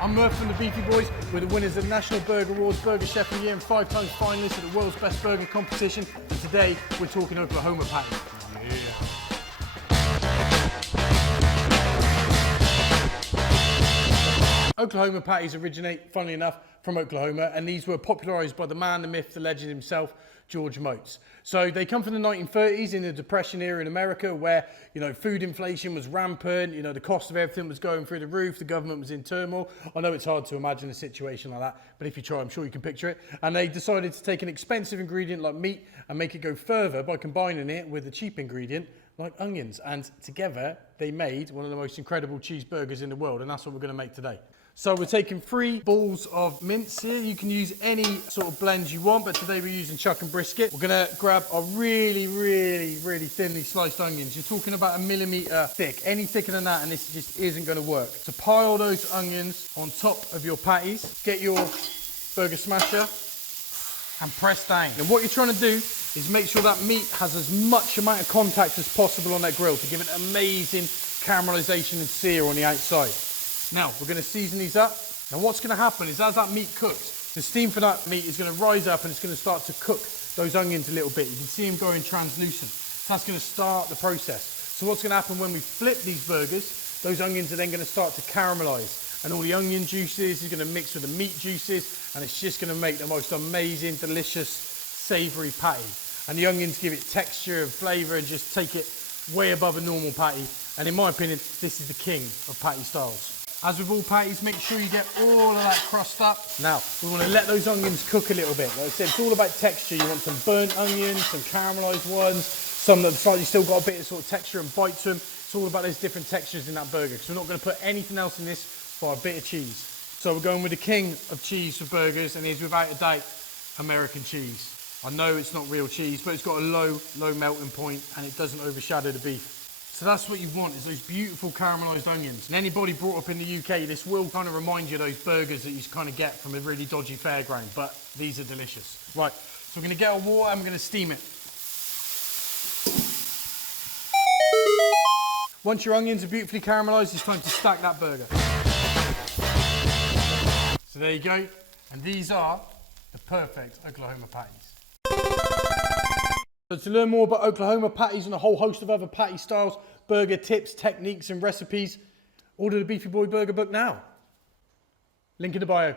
I'm Murph from the Beefy Boys. We're the winners of the National Burger Awards, Burger Chef of the Year, and 5 times finalists at the World's Best Burger competition. And today, we're talking Oklahoma patty. Yeah. Oklahoma patties originate, funnily enough, from Oklahoma, and these were popularised by the man, the myth, the legend himself, George Motes. So they come from the 1930s in the Depression era in America, where, you know, food inflation was rampant, you know, the cost of everything was going through the roof, the government was in turmoil. I know it's hard to imagine a situation like that, but if you try, I'm sure you can picture it. And they decided to take an expensive ingredient like meat and make it go further by combining it with a cheap ingredient like onions. And together, they made one of the most incredible cheeseburgers in the world, and that's what we're going to make today. So we're taking 3 balls of mince here. You can use any sort of blends you want, but today we're using chuck and brisket. We're gonna grab a really thinly sliced onions. You're talking about 1 millimeter thick. Any thicker than that and this just isn't gonna work. So pile those onions on top of your patties. Get your burger smasher and press down. And what you're trying to do is make sure that meat has as much amount of contact as possible on that grill to give it amazing caramelization and sear on the outside. Now, we're going to season these up. Now, what's going to happen is as that meat cooks, the steam for that meat is going to rise up and it's going to start to cook those onions a little bit. You can see them going translucent. So that's going to start the process. So what's going to happen when we flip these burgers, those onions are then going to start to caramelize. And all the onion juices is going to mix with the meat juices, and it's just going to make the most amazing, delicious, savoury patty. And the onions give it texture and flavour and just take it way above a normal patty. And in my opinion, this is the king of patty styles. As with all patties, make sure you get all of that crust up. Now, we want to let those onions cook a little bit. Like I said, it's all about texture. You want some burnt onions, some caramelised ones, some that have slightly still got a bit of sort of texture and bite to them. It's all about those different textures in that burger, because we're not going to put anything else in this but a bit of cheese. So we're going with the king of cheese for burgers, and he's without a doubt American cheese. I know it's not real cheese, but it's got a low melting point and it doesn't overshadow the beef. So that's what you want, is those beautiful caramelised onions. And anybody brought up in the UK, this will kind of remind you of those burgers that you kind of get from a really dodgy fairground, but these are delicious. Right, so we're going to get our water and we're going to steam it. Once your onions are beautifully caramelised, it's time to stack that burger. So there you go, and these are the perfect Oklahoma patties. So to learn more about Oklahoma patties and a whole host of other patty styles, burger tips, techniques and recipes, order the Beefy Boy Burger book now. Link in the bio.